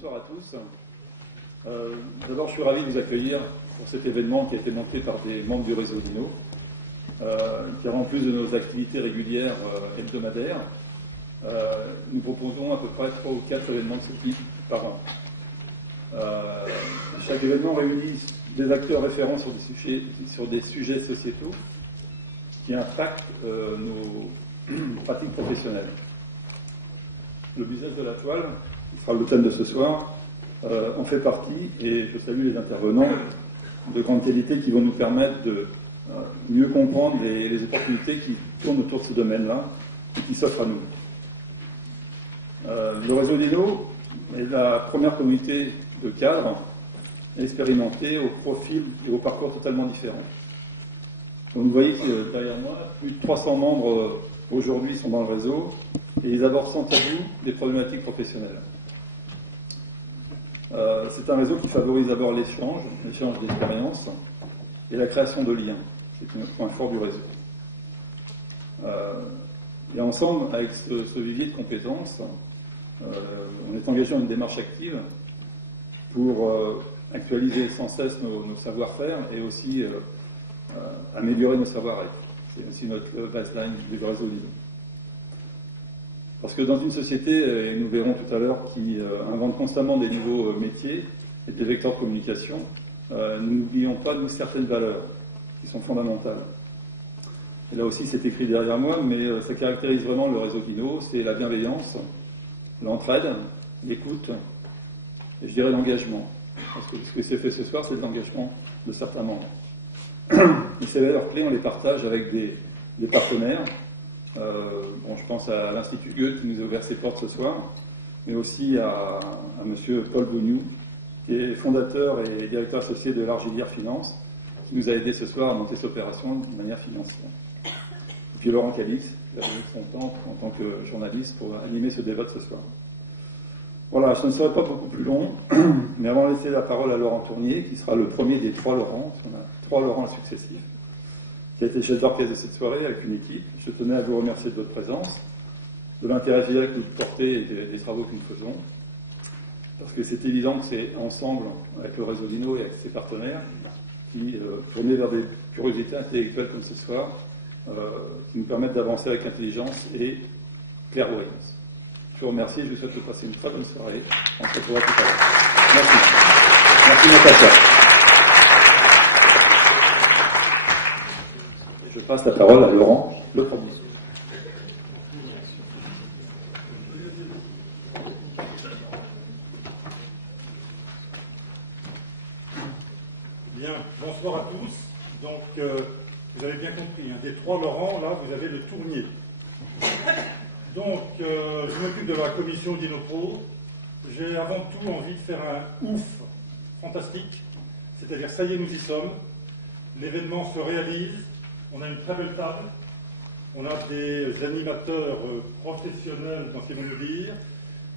bonsoir à tous. D'abord, je suis ravi de vous accueillir pour cet événement qui a été monté par des membres du réseau Dino, car en plus de nos activités régulières hebdomadaires, nous proposons à peu près 3 ou 4 événements de ce type par an. Chaque événement réunit des acteurs référents sur des sujets sociétaux qui impactent nos pratiques professionnelles. Le business de la toile, qui sera le thème de ce soir, en fait partie, et je salue les intervenants de grande qualité qui vont nous permettre de mieux comprendre les opportunités qui tournent autour de ce domaine-là et qui s'offrent à nous. Le réseau Dino est la première communauté de cadres expérimentés au profil et au parcours totalement différents. Donc vous voyez que derrière moi, plus de 300 membres aujourd'hui sont dans le réseau et ils abordent sans tabou des problématiques professionnelles. C'est un réseau qui favorise d'abord l'échange d'expériences et la création de liens. C'est un point fort du réseau. Et ensemble, avec ce vivier de compétences, on est engagé dans une démarche active pour actualiser sans cesse nos savoir-faire et aussi améliorer nos savoir-être. C'est aussi notre baseline du réseau Dino. Parce que dans une société, et nous verrons tout à l'heure, qui invente constamment des nouveaux métiers et des vecteurs de communication, nous n'oublions pas, nous, certaines valeurs qui sont fondamentales. Et là aussi, c'est écrit derrière moi, mais ça caractérise vraiment le réseau Dino, c'est la bienveillance, l'entraide, l'écoute, et je dirais l'engagement. Parce que ce que c'est fait ce soir, c'est de l'engagement de certains membres. Et ces valeurs clés, on les partage avec des partenaires. Je pense à l'Institut Goethe qui nous a ouvert ses portes ce soir, mais aussi à monsieur Paul Bougnou, qui est fondateur et directeur associé de l'Argilière Finance, qui nous a aidé ce soir à monter cette opération de manière financière. Et puis Laurent Calix, qui a donné son temps en tant que journaliste pour animer ce débat de ce soir. Voilà, je ne serai pas beaucoup plus long, mais avant de laisser la parole à Laurent Tournier, qui sera le premier des 3 Laurents, parce qu'on a 3 Laurents successifs, qui a été chef d'orchestre de cette soirée avec une équipe. Je tenais à vous remercier de votre présence, de l'intérêt direct que vous portez et des travaux que nous faisons, parce que c'est évident que c'est ensemble, avec le réseau Dino et avec ses partenaires, qui, tournés vers des curiosités intellectuelles comme ce soir, qui nous permettent d'avancer avec intelligence et clairvoyance. Je vous remercie et je vous souhaite de passer une très bonne soirée. On se retrouvera tout à l'heure. Merci. Merci Natacha. Je passe la parole à Laurent, le premier. Bien, bonsoir à tous. Donc, vous avez bien compris, des 3 Laurent, là, vous avez le Tournier. Donc, je m'occupe de la commission d'Inopro. J'ai avant tout envie de faire un ouf fantastique. C'est-à-dire, ça y est, nous y sommes. L'événement se réalise. On a une très belle table. On a des animateurs professionnels dans ce qu'ils vont nous dire.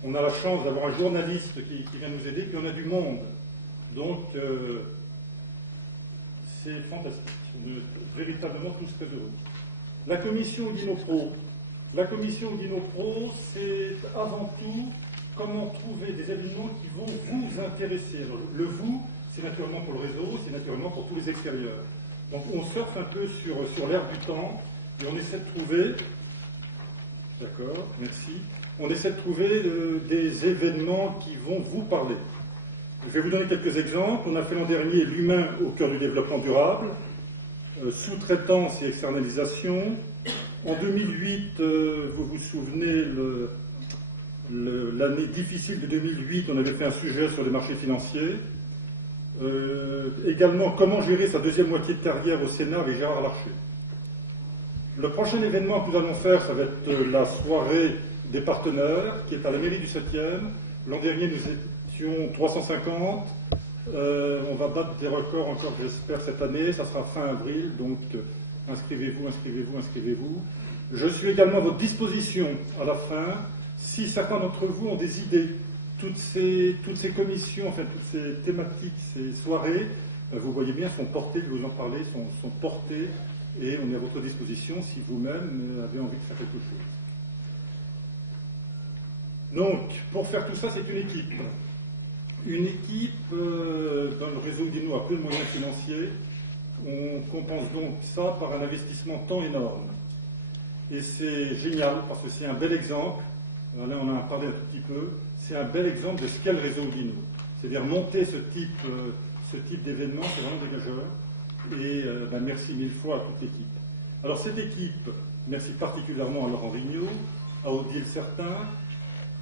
On a la chance d'avoir un journaliste qui vient nous aider. Puis on a du monde. Donc, c'est fantastique. On est véritablement tous très heureux. La commission d'Inopro. La commission d'Inopro, c'est avant tout comment trouver des événements qui vont vous intéresser. Alors, le vous, c'est naturellement pour le réseau, c'est naturellement pour tous les extérieurs. Donc on surfe un peu sur l'air du temps et on essaie de trouver, d'accord, merci, on essaie de trouver des événements qui vont vous parler. Je vais vous donner quelques exemples. On a fait l'an dernier l'humain au cœur du développement durable, sous-traitance et externalisation. En 2008, vous vous souvenez, l'année difficile de 2008, on avait fait un sujet sur les marchés financiers. Également, comment gérer sa deuxième moitié de carrière au Sénat avec Gérard Larcher. Le prochain événement que nous allons faire, ça va être la soirée des partenaires, qui est à la mairie du 7e. L'an dernier, nous étions 350. On va battre des records encore, j'espère, cette année. Ça sera fin avril, donc inscrivez-vous, inscrivez-vous, inscrivez-vous. Je suis également à votre disposition à la fin. Si certains d'entre vous ont des idées, toutes ces commissions, enfin toutes ces thématiques, ces soirées, vous voyez bien, sont portées, je vais vous en parler, sont portées, et on est à votre disposition si vous-même avez envie de faire quelque chose. Donc, pour faire tout ça, c'est une équipe. Une équipe dans le réseau Udino a peu de moyens financiers. On compense donc ça par un investissement de temps énorme. Et c'est génial parce que c'est un bel exemple. Alors là, on en a parlé un tout petit peu. C'est un bel exemple de ce qu'est le réseau Udino. C'est-à-dire monter ce type d'événement, c'est vraiment dégageur. Et merci mille fois à toute l'équipe. Alors cette équipe, merci particulièrement à Laurent Rignot, à Odile Certain,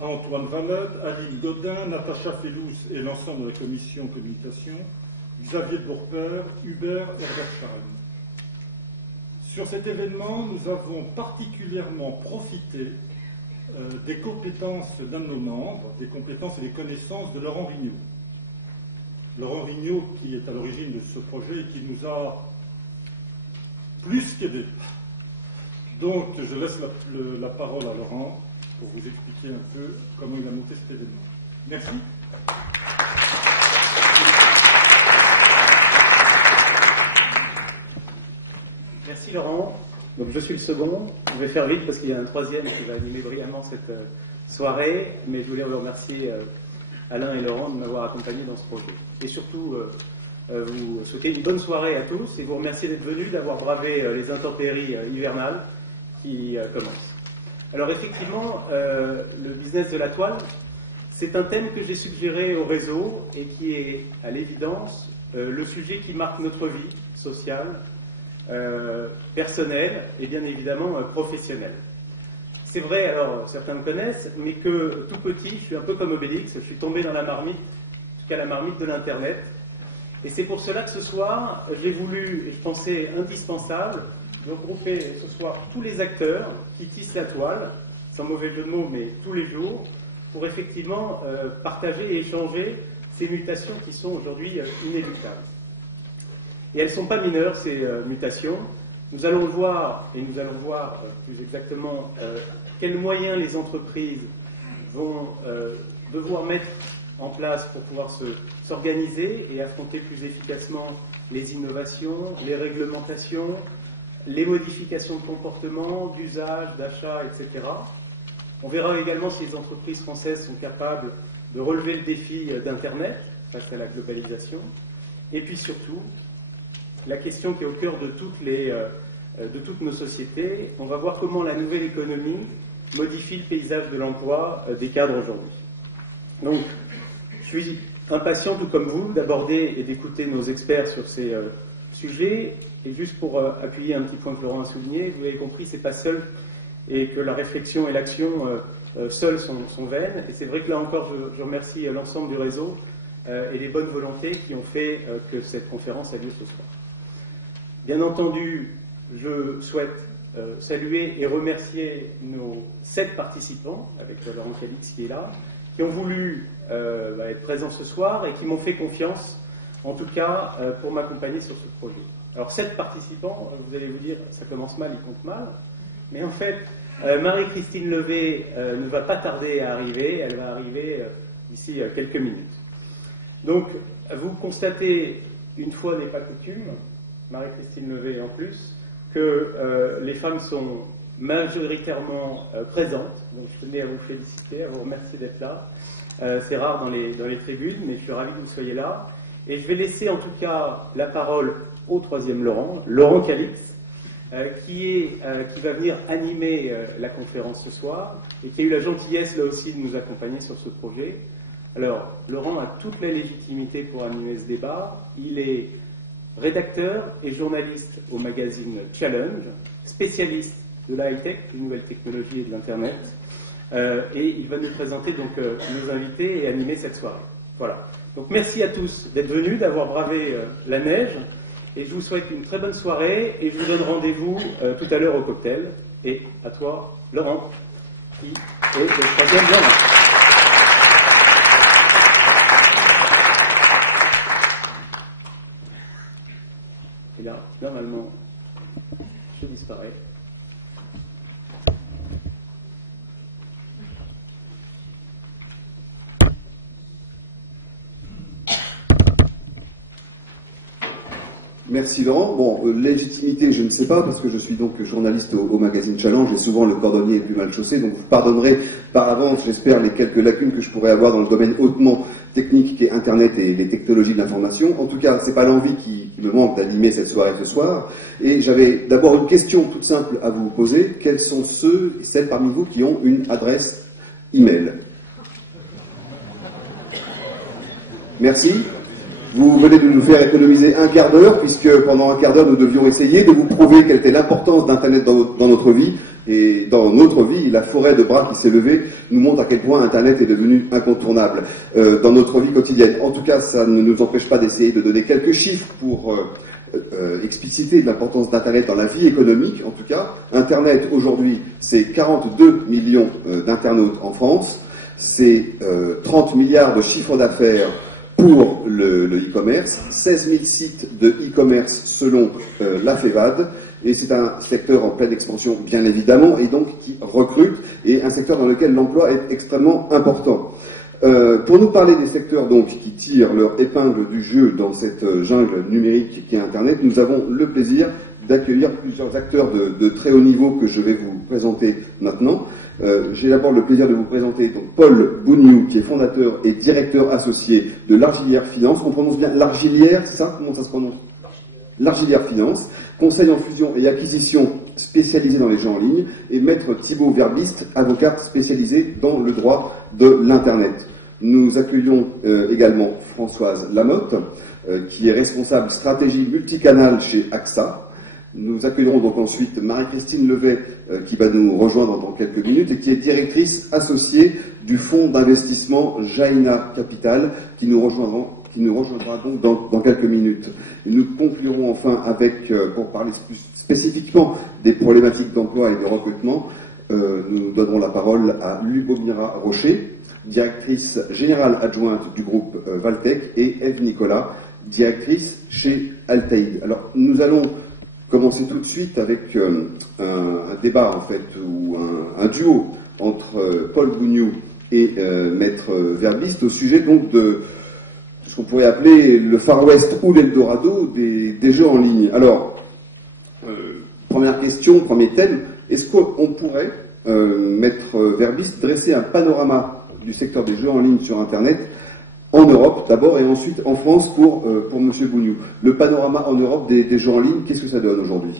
à Antoine Valette, à Aline Godin, Natacha Fellous et l'ensemble de la commission communication, Xavier Bourper, Hubert Herberstein. Sur cet événement, nous avons particulièrement profité des compétences d'un de nos membres, des compétences et des connaissances de Laurent Rignot. Laurent Rignot, qui est à l'origine de ce projet et qui nous a plus qu'aidé. Donc, je laisse la parole à Laurent pour vous expliquer un peu comment il a monté cet événement. Merci. Merci Laurent. Donc je suis le second. Je vais faire vite parce qu'il y a un troisième qui va animer brillamment cette soirée. Mais je voulais vous remercier Alain et Laurent de m'avoir accompagné dans ce projet. Et surtout, vous souhaiter une bonne soirée à tous et vous remercier d'être venus, d'avoir bravé les intempéries hivernales qui commencent. Alors effectivement, le business de la toile, c'est un thème que j'ai suggéré au réseau et qui est à l'évidence le sujet qui marque notre vie sociale, personnelle et bien évidemment professionnelle. C'est vrai, alors certains me connaissent, mais que tout petit, je suis un peu comme Obélix, je suis tombé dans la marmite, en tout cas la marmite de l'Internet. Et c'est pour cela que ce soir, j'ai voulu, et je pensais indispensable, regrouper ce soir tous les acteurs qui tissent la toile, sans mauvais jeu de mots, mais tous les jours, pour effectivement partager et échanger ces mutations qui sont aujourd'hui inéluctables. Et elles ne sont pas mineures, ces mutations. Nous allons le voir, et nous allons voir plus exactement quels moyens les entreprises vont devoir mettre en place pour pouvoir s'organiser et affronter plus efficacement les innovations, les réglementations, les modifications de comportement, d'usage, d'achat, etc. On verra également si les entreprises françaises sont capables de relever le défi d'Internet face à la globalisation. Et puis surtout, la question qui est au cœur de toutes nos sociétés, on va voir comment la nouvelle économie modifie le paysage de l'emploi des cadres aujourd'hui. Donc, je suis impatient, tout comme vous, d'aborder et d'écouter nos experts sur ces sujets. Et juste pour appuyer un petit point que Laurent a souligné, vous avez compris, c'est pas seul, et que la réflexion et l'action seules sont vaines. Et c'est vrai que là encore, je remercie l'ensemble du réseau et les bonnes volontés qui ont fait que cette conférence a lieu ce soir. Bien entendu, je souhaite saluer et remercier nos 7 participants, avec Laurent Calix qui est là, qui ont voulu être présents ce soir et qui m'ont fait confiance, en tout cas, pour m'accompagner sur ce projet. Alors 7 participants, vous allez vous dire, ça commence mal, ils comptent mal, mais en fait, Marie-Christine Levé ne va pas tarder à arriver, elle va arriver d'ici quelques minutes. Donc, vous constatez, une fois n'est pas coutume, Marie-Christine Levé en plus, que les femmes sont majoritairement présentes. Donc je tenais à vous féliciter, à vous remercier d'être là. C'est rare dans les tribunes, mais je suis ravi que vous soyez là. Et je vais laisser en tout cas la parole au troisième Laurent Calix, qui va venir animer la conférence ce soir et qui a eu la gentillesse là aussi de nous accompagner sur ce projet. Alors, Laurent a toute la légitimité pour animer ce débat. Il est rédacteur et journaliste au magazine Challenge, spécialiste de la high-tech, des nouvelles technologies et de l'Internet. Et il va nous présenter donc nos invités et animer cette soirée. Voilà. Donc merci à tous d'être venus, d'avoir bravé la neige. Et je vous souhaite une très bonne soirée et je vous donne rendez-vous tout à l'heure au cocktail. Et à toi, Laurent, qui est le troisième Laurent. Et là, normalement, je disparais. Merci Laurent. Bon, légitimité, je ne sais pas, parce que je suis donc journaliste au magazine Challenge et souvent le cordonnier est plus mal chaussé, donc vous pardonnerez par avance, j'espère, les quelques lacunes que je pourrais avoir dans le domaine hautement technique qu'est Internet et les technologies de l'information. En tout cas, c'est pas l'envie qui me manque d'animer cette soirée ce soir. Et j'avais d'abord une question toute simple à vous poser. Quels sont ceux et celles parmi vous qui ont une adresse email? Merci. Vous venez de nous faire économiser un quart d'heure, puisque pendant un quart d'heure, nous devions essayer de vous prouver quelle était l'importance d'Internet dans notre vie. Et dans notre vie, la forêt de bras qui s'est levée nous montre à quel point Internet est devenu incontournable dans notre vie quotidienne. En tout cas, ça ne nous empêche pas d'essayer de donner quelques chiffres pour expliciter l'importance d'Internet dans la vie économique. En tout cas, Internet, aujourd'hui, c'est 42 millions d'internautes en France, c'est 30 milliards de chiffre d'affaires pour le e-commerce, 16 000 sites de e-commerce selon la FEVAD, et c'est un secteur en pleine expansion, bien évidemment, et donc qui recrute, et un secteur dans lequel l'emploi est extrêmement important. Pour nous parler des secteurs donc qui tirent leur épingle du jeu dans cette jungle numérique qui est Internet, nous avons le plaisir d'accueillir plusieurs acteurs de très haut niveau que je vais vous présenter maintenant. J'ai d'abord le plaisir de vous présenter donc Paul Bougnoux, qui est fondateur et directeur associé de l'Argilière Finance. On prononce bien l'Argilière, c'est ça? Comment ça se prononce? L'Argilière Finance, conseil en fusion et acquisition spécialisé dans les jeux en ligne, et maître Thibaut Verbiste, avocat spécialisé dans le droit de l'Internet. Nous accueillons également Françoise Lamotte, qui est responsable stratégie multicanal chez AXA. Nous accueillerons donc ensuite Marie-Christine Levet, qui va nous rejoindre dans quelques minutes, et qui est directrice associée du fonds d'investissement Jaina Capital, qui nous rejoindra donc dans quelques minutes. Et nous conclurons enfin avec, pour parler plus spécifiquement des problématiques d'emploi et de recrutement, nous donnerons la parole à Lubomira Rocher, directrice générale adjointe du groupe Valtech, et Eve Nicolas, directrice chez Altaïd. Alors, nous allons commencer tout de suite avec un débat, en fait, ou un duo entre Paul Bougnoux et maître Verbiste au sujet donc de ce qu'on pourrait appeler le Far West ou l'Eldorado des jeux en ligne. Alors, première question, premier thème, est-ce qu'on pourrait, maître Verbiste, dresser un panorama du secteur des jeux en ligne sur Internet en Europe d'abord et ensuite en France pour M. Bougnoux? Le panorama en Europe des jeux en ligne, qu'est-ce que ça donne aujourd'hui?